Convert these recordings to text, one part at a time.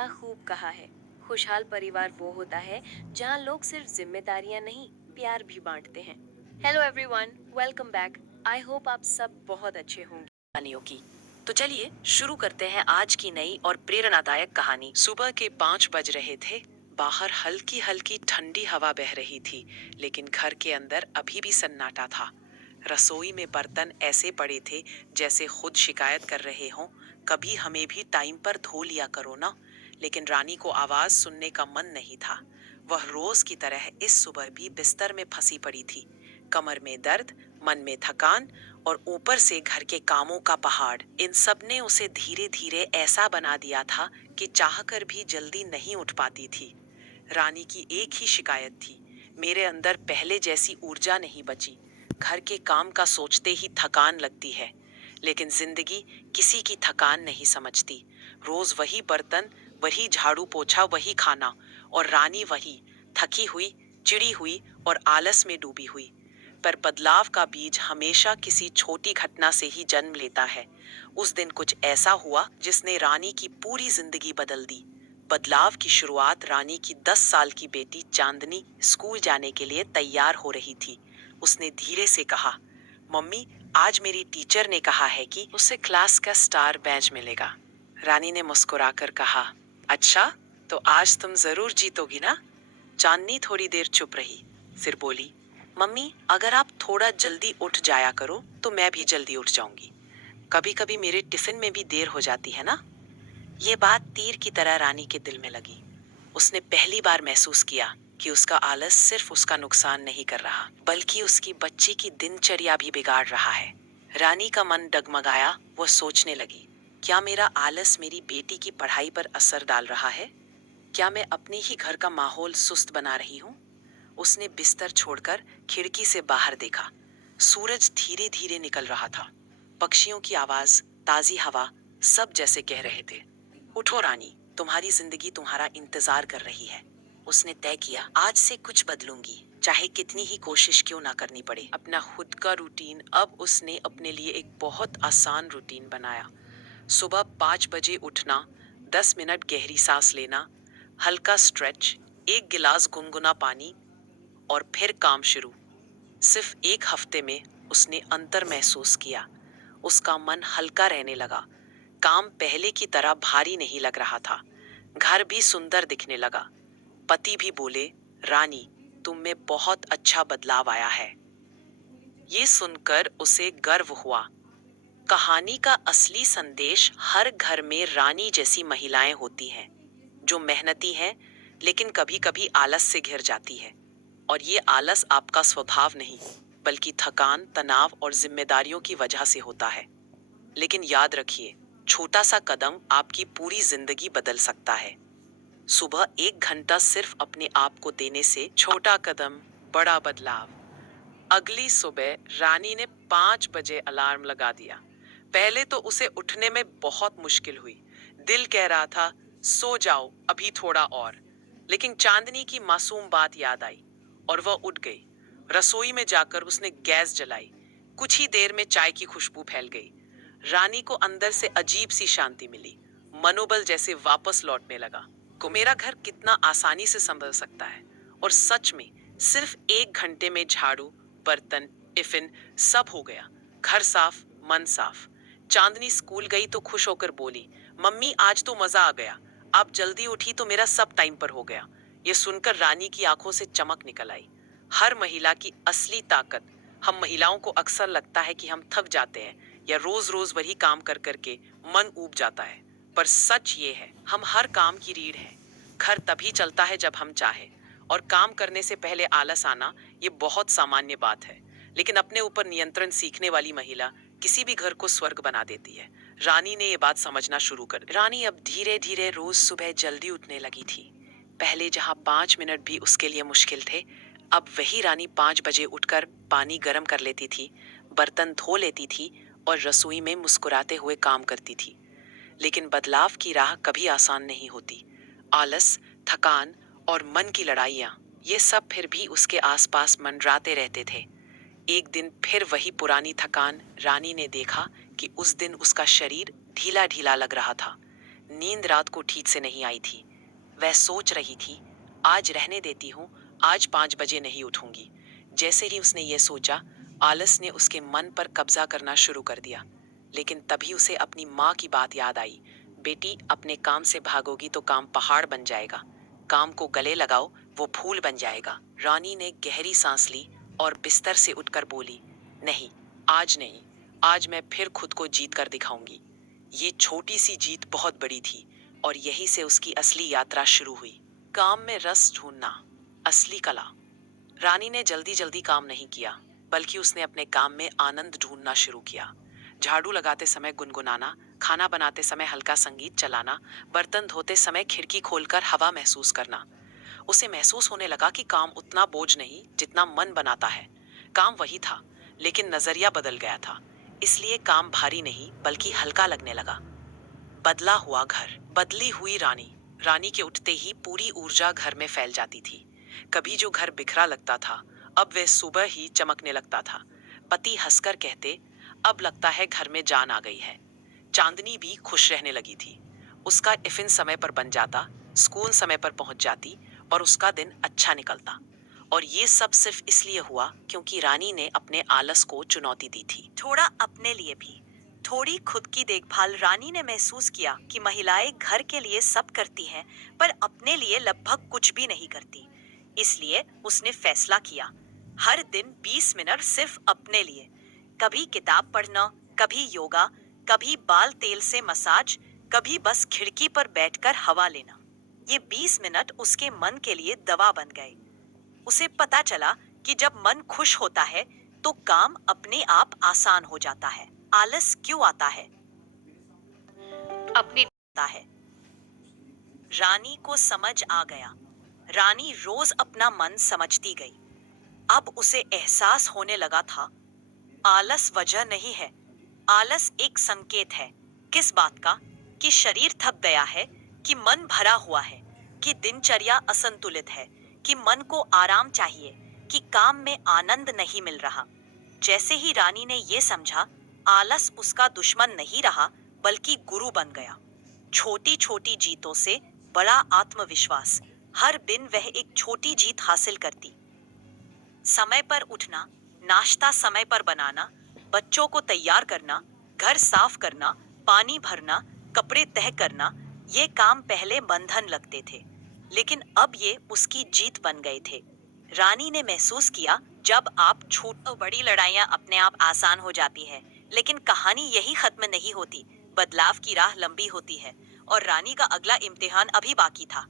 क्या खूब कहा है। खुशहाल परिवार वो होता है जहाँ लोग सिर्फ जिम्मेदारियां नहीं, प्यार भी बांटते हैं। Hello everyone, welcome back. I hope आप सब बहुत अच्छे होंगे। कहानियों की तो चलिए शुरू करते हैं आज की नई और प्रेरणादायक कहानी। सुबह के 5 बज रहे थे। बाहर हल्की हल्की ठंडी हवा बह रही थी, लेकिन घर के अंदर अभी भी सन्नाटा था। रसोई में बर्तन ऐसे पड़े थे जैसे खुद शिकायत कर रहे हों, कभी हमें भी टाइम पर धो लिया करो ना। लेकिन रानी को आवाज सुनने का मन नहीं था। वह रोज की तरह इस सुबह भी बिस्तर में फंसी पड़ी थी। कमर में दर्द, मन में थकान और ऊपर से घर के कामों का पहाड़, इन सब ने उसे धीरे धीरे ऐसा बना दिया था कि चाहकर भी जल्दी नहीं उठ पाती थी। रानी की एक ही शिकायत थी, मेरे अंदर पहले जैसी ऊर्जा नहीं बची। घर के काम का सोचते ही थकान लगती है, लेकिन जिंदगी किसी की थकान नहीं समझती। रोज वही बर्तन, वही झाड़ू पोछा, वही खाना, और रानी वही थकी हुई, चिड़ी हुई और आलस में डूबी हुई। पर बदलाव का बीज हमेशा किसी छोटी घटना से ही जन्म लेता है। उस दिन कुछ ऐसा हुआ जिसने रानी की पूरी जिंदगी बदल दी। बदलाव की शुरुआत रानी की 10 साल की बेटी चांदनी स्कूल जाने के लिए तैयार हो रही थी। उसने धीरे से कहा, मम्मी, आज मेरी टीचर ने कहा है कि उसे क्लास का स्टार बैज मिलेगा। रानी ने मुस्कुराकर कहा, अच्छा, तो आज तुम जरूर जीतोगी ना। चांदनी थोड़ी देर चुप रही, फिर बोली, मम्मी, अगर आप थोड़ा जल्दी उठ जाया करो तो मैं भी जल्दी उठ जाऊंगी। कभी कभी मेरे टिफिन में भी देर हो जाती है ना। ये बात तीर की तरह रानी के दिल में लगी। उसने पहली बार महसूस किया कि उसका आलस सिर्फ उसका नुकसान नहीं कर रहा, बल्कि उसकी बच्ची की दिनचर्या भी बिगाड़ रहा है। रानी का मन डगमगाया। वो सोचने लगी, क्या मेरा आलस मेरी बेटी की पढ़ाई पर असर डाल रहा है? क्या मैं अपने ही घर का माहौल सुस्त बना रही हूँ? उसने बिस्तर छोड़कर खिड़की से बाहर देखा। सूरज धीरे धीरे निकल रहा था। पक्षियों की आवाज, ताजी हवा, सब जैसे कह रहे थे, उठो रानी, तुम्हारी जिंदगी तुम्हारा इंतजार कर रही है। उसने तय किया, आज से कुछ बदलूंगी, चाहे कितनी ही कोशिश क्यों ना करनी पड़े। अपना खुद का रूटीन अब उसने अपने लिए एक बहुत आसान रूटीन बनाया। सुबह 5 बजे उठना, 10 मिनट गहरी सांस लेना, हल्का स्ट्रेच, एक गिलास गुनगुना पानी, और फिर काम शुरू। सिर्फ एक हफ्ते में उसने अंतर महसूस किया। उसका मन हल्का रहने लगा। काम पहले की तरह भारी नहीं लग रहा था। घर भी सुंदर दिखने लगा। पति भी बोले, रानी, तुम में बहुत अच्छा बदलाव आया है। ये सुनकर उसे गर्व हुआ। कहानी का असली संदेश, हर घर में रानी जैसी महिलाएं होती हैं, जो मेहनती हैं, लेकिन कभी कभी आलस से घिर जाती है। और ये आलस आपका स्वभाव नहीं, बल्कि थकान, तनाव और जिम्मेदारियों की वजह से होता है। लेकिन याद रखिए, छोटा सा कदम आपकी पूरी जिंदगी बदल सकता है। सुबह 1 घंटा सिर्फ अपने आप को देने से, छोटा कदम, बड़ा बदलाव। अगली सुबह रानी ने 5 बजे अलार्म लगा दिया। पहले तो उसे उठने में बहुत मुश्किल हुई। दिल कह रहा था, सो जाओ अभी थोड़ा और। लेकिन चांदनी की मासूम बात याद आई और वह उठ गई। रसोई में जाकर उसने गैस जलाई। कुछ ही देर में चाय की खुशबू फैल गई। रानी को अंदर से अजीब सी शांति मिली। मनोबल जैसे वापस लौटने लगा। को मेरा घर कितना आसानी से संभल सकता है। और सच में सिर्फ 1 घंटे में झाड़ू, बर्तन, टिफिन, सब हो गया। घर साफ, मन साफ। चांदनी स्कूल गई तो खुश होकर बोली, मम्मी, आज तो मजा आ गया। आप जल्दी उठी तो मेरा सब टाइम पर हो गया। ये सुनकर रानी की आंखों से चमक निकल आई। हर महिला की असली ताकत, हम महिलाओं को अक्सर लगता है कि हम थक जाते हैं या रोज रोज वही काम कर करके मन ऊब जाता है। पर सच ये है, हम हर काम की रीढ़ है। घर तभी चलता है जब हम चाहे, और काम करने से पहले आलस आना ये बहुत सामान्य बात है। लेकिन अपने ऊपर नियंत्रण सीखने वाली महिला किसी भी घर को स्वर्ग बना देती है। रानी ने ये बात समझना शुरू कर। रानी अब धीरे धीरे रोज सुबह जल्दी उठने लगी थी। पहले जहां 5 मिनट भी उसके लिए मुश्किल थे, अब वही रानी 5 बजे उठकर पानी गर्म कर लेती थी, बर्तन धो लेती थी और रसोई में मुस्कुराते हुए काम करती थी। लेकिन बदलाव की राह कभी आसान नहीं होती। आलस, थकान और मन की लड़ाइयाँ, ये सब फिर भी उसके आसपास मंडराते रहते थे। एक दिन फिर वही पुरानी थकान। रानी ने देखा कि उस दिन उसका शरीर ढीला ढीला लग रहा था। नींद रात को ठीक से नहीं आई थी। वह सोच रही थी, आज रहने देती हूँ, आज 5 बजे नहीं उठूंगी। जैसे ही उसने ये सोचा, आलस ने उसके मन पर कब्जा करना शुरू कर दिया। लेकिन तभी उसे अपनी माँ की बात याद आई। बेटी, अपने काम से भागोगी तो काम पहाड़ बन जाएगा। काम को गले लगाओ, वो फूल बन जाएगा। रानी ने गहरी सांस ली और बिस्तर से उठकर बोली, नहीं, आज नहीं। आज मैं फिर खुद को जीत कर दिखाऊंगी। ये छोटी सी जीत बहुत बड़ी थी और यही से उसकी असली यात्रा शुरू हुई। काम में रस ढूंढना, असली कला। रानी ने जल्दी जल्दी काम नहीं किया, बल्कि उसने अपने काम में आनंद ढूंढना शुरू किया। झाड़ू लगाते समय गुनगुनाना, खाना बनाते समय हल्का संगीत चलाना, बर्तन धोते समय खिड़की खोलकर हवा महसूस करना। उसे महसूस होने लगा कि काम उतना बोझ नहीं जितना मन बनाता है। काम वही था, लेकिन नजरिया बदल गया था। इसलिए काम भारी नहीं बल्कि हल्का लगने लगा। बदला हुआ घर, बदली हुई रानी। रानी के उठते ही पूरी ऊर्जा घर में फैल जाती थी। कभी जो घर बिखरा लगता था, अब वह सुबह ही चमकने लगता था। पति हंसकर कहते, अब लगता है घर में जान आ गई है। चांदनी भी खुश रहने लगी थी। उसका टिफिन समय पर बन जाता, स्कूल समय पर पहुंच जाती और उसका दिन अच्छा निकलता। और ये सब सिर्फ इसलिए हुआ क्योंकि रानी ने अपने आलस को चुनौती दी थी। थोड़ा अपने लिए भी, थोड़ी खुद की देखभाल। रानी ने महसूस किया कि महिलाएं घर के लिए सब करती हैं, पर अपने लिए लगभग कुछ भी नहीं करती। इसलिए उसने फैसला किया, हर दिन 20 मिनट सिर्फ अपने लिए। कभी किताब पढ़ना, कभी योगा, कभी बाल तेल से मसाज, कभी बस खिड़की पर बैठकर हवा लेना। ये 20 मिनट उसके मन के लिए दवा बन गए। उसे पता चला कि जब मन खुश होता है तो काम अपने आप आसान हो जाता है। आलस क्यों आता है? अपनी आता है। रानी को समझ आ गया। रानी रोज अपना मन समझती गई। अब उसे एहसास होने लगा था, आलस वजह नहीं है। आलस एक संकेत है। किस बात का? कि शरीर थक गया है, कि मन भरा हुआ है, कि दिनचर्या असंतुलित है, कि मन को आराम चाहिए, कि काम में आनंद नहीं मिल रहा। जैसे ही रानी ने ये समझा, आलस उसका दुश्मन नहीं रहा बल्कि गुरु बन गया। छोटी छोटी जीतों से बड़ा आत्मविश्वास। हर दिन वह एक छोटी जीत हासिल करती। समय पर उठना, नाश्ता समय पर बनाना, बच्चों को तैयार करना, घर साफ करना, पानी भरना, कपड़े तह करना, ये काम पहले बंधन लगते थे, लेकिन अब ये उसकी जीत बन गए थे। रानी ने महसूस किया, जब आप छोटी बड़ी लड़ाइयां अपने आप आसान हो जाती है, लेकिन कहानी यही खत्म नहीं होती। बदलाव की राह लंबी होती है और रानी का अगला इम्तिहान अभी बाकी था।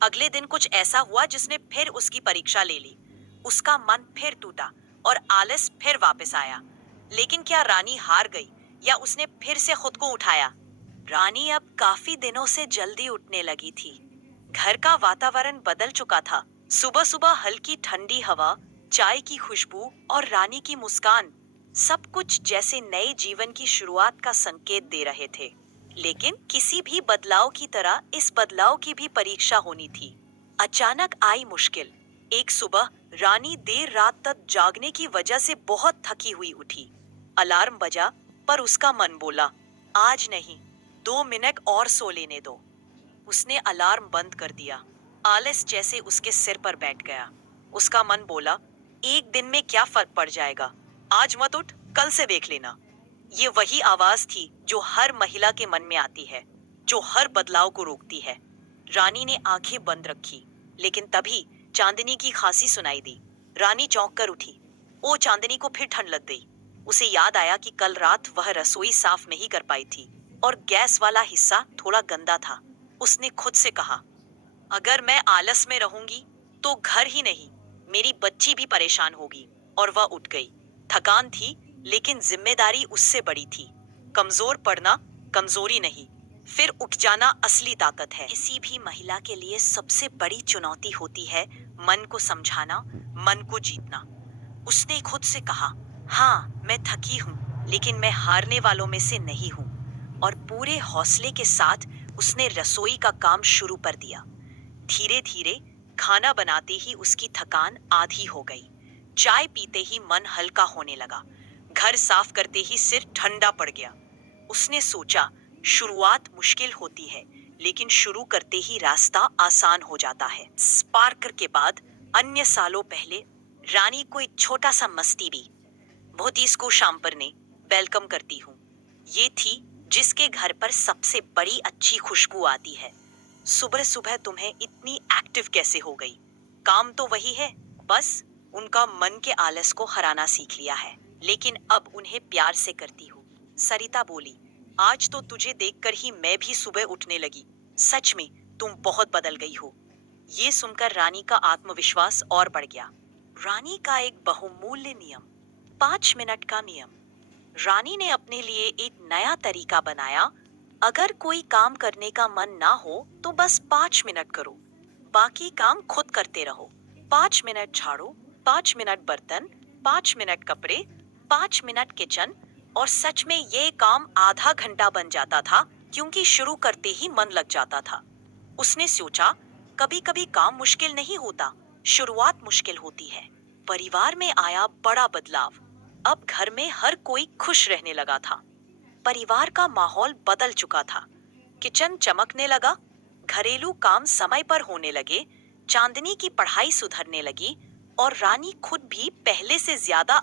अगले दिन कुछ ऐसा हुआ जिसने फिर उसकी परीक्षा ले ली। उसका मन फिर टूटा और आलस फिर वापस आया। लेकिन क्या रानी हार गई या उसने फिर से खुद को उठाया? रानी अब काफी दिनों से जल्दी उठने लगी थी। घर का वातावरण बदल चुका था। सुबह सुबह हल्की ठंडी हवा, चाय की खुशबू और रानी की मुस्कान, सब कुछ जैसे नए जीवन की शुरुआत का संकेत दे रहे थे। लेकिन किसी भी बदलाव की तरह इस बदलाव की भी परीक्षा होनी थी। अचानक आई मुश्किल। एक सुबह रानी देर रात तक जागने की वजह से बहुत थकी हुई उठी। अलार्म बजा, पर उसका मन बोला, आज नहीं, 2 मिनट और सो लेने दो। उसने अलार्म बंद कर दिया। आलस जैसे उसके सिर पर बैठ गया। उसका मन बोला, एक दिन में क्या फर्क पड़ जाएगा, आज मत उठ, कल से देख लेना। ये वही आवाज थी जो हर महिला के मन में आती है, जो हर बदलाव को रोकती है। रानी ने आंखें बंद रखी, लेकिन तभी चांदनी की खांसी सुनाई दी। रानी चौंक कर उठी। ओ, चांदनी को फिर ठंड लग गई। उसे याद आया कि कल रात वह रसोई साफ नहीं कर पाई थी और गैस वाला हिस्सा थोड़ा गंदा था। उसने खुद से कहा, अगर मैं आलस में रहूंगी तो घर ही नहीं, मेरी बच्ची भी परेशान होगी। और वह उठ गई। थकान थी, लेकिन जिम्मेदारी उससे बड़ी थी। कमजोर पड़ना कमजोरी नहीं, फिर उठ जाना असली ताकत है। किसी भी महिला के लिए सबसे बड़ी चुनौती होती है मन को समझाना, मन को जीतना। उसने खुद से कहा, हाँ मैं थकी हूँ, लेकिन मैं हारने वालों में से नहीं हूँ। और पूरे हौसले के साथ उसने रसोई का काम शुरू कर दिया। धीरे धीरे खाना बनाते ही उसकी थकान आधी हो गई। चाय पीते ही मन हल्का होने लगा। घर साफ करते ही सिर ठंडा पड़ गया। उसने सोचा, शुरुआत मुश्किल होती है, लेकिन शुरू करते ही रास्ता आसान हो जाता है। स्पार्कर के बाद अन्य सालों पहले रानी को एक छोटा सा मस्ती भी बहुत ही इसको शाम पर ने वेलकम करती हूँ। ये थी जिसके घर पर सबसे बड़ी अच्छी खुशबू आती है। सुबह सुबह तुम्हें इतनी एक्टिव कैसे हो गई? काम तो वही है, बस उनका मन के आलस को हराना सीख लिया है, लेकिन अब उन्हें प्यार से करती हूँ। सरिता बोली, आज तो तुझे देखकर ही मैं भी सुबह उठने लगी। सच में तुम बहुत बदल गई हो। ये सुनकर रानी का आत्मविश्वास और बढ़ गया। रानी का एक बहुमूल्य नियम, 5 मिनट का नियम। रानी ने अपने लिए एक नया तरीका बनाया। अगर कोई काम करने का मन ना हो तो बस 5 मिनट करो, बाकी काम खुद करते रहो। 5 मिनट झाड़ू, 5 मिनट बर्तन, 5 मिनट कपड़े, 5 मिनट किचन। और सच में ये काम आधा घंटा बन जाता था, क्योंकि शुरू करते ही मन लग जाता था। उसने सोचा, कभी कभी काम मुश्किल नहीं होता, शुरुआत मुश्किल होती है। परिवार में आया बड़ा बदलाव। अब घर में हर कोई खुश रहने लगा था। परिवार का माहौल बदल चुका था। किचन चमकने लगा, घरेलू काम समय पर होने लगे, चांदनी की पढ़ाई सुधरने लगी और रानी खुद भी पहले से ज्यादा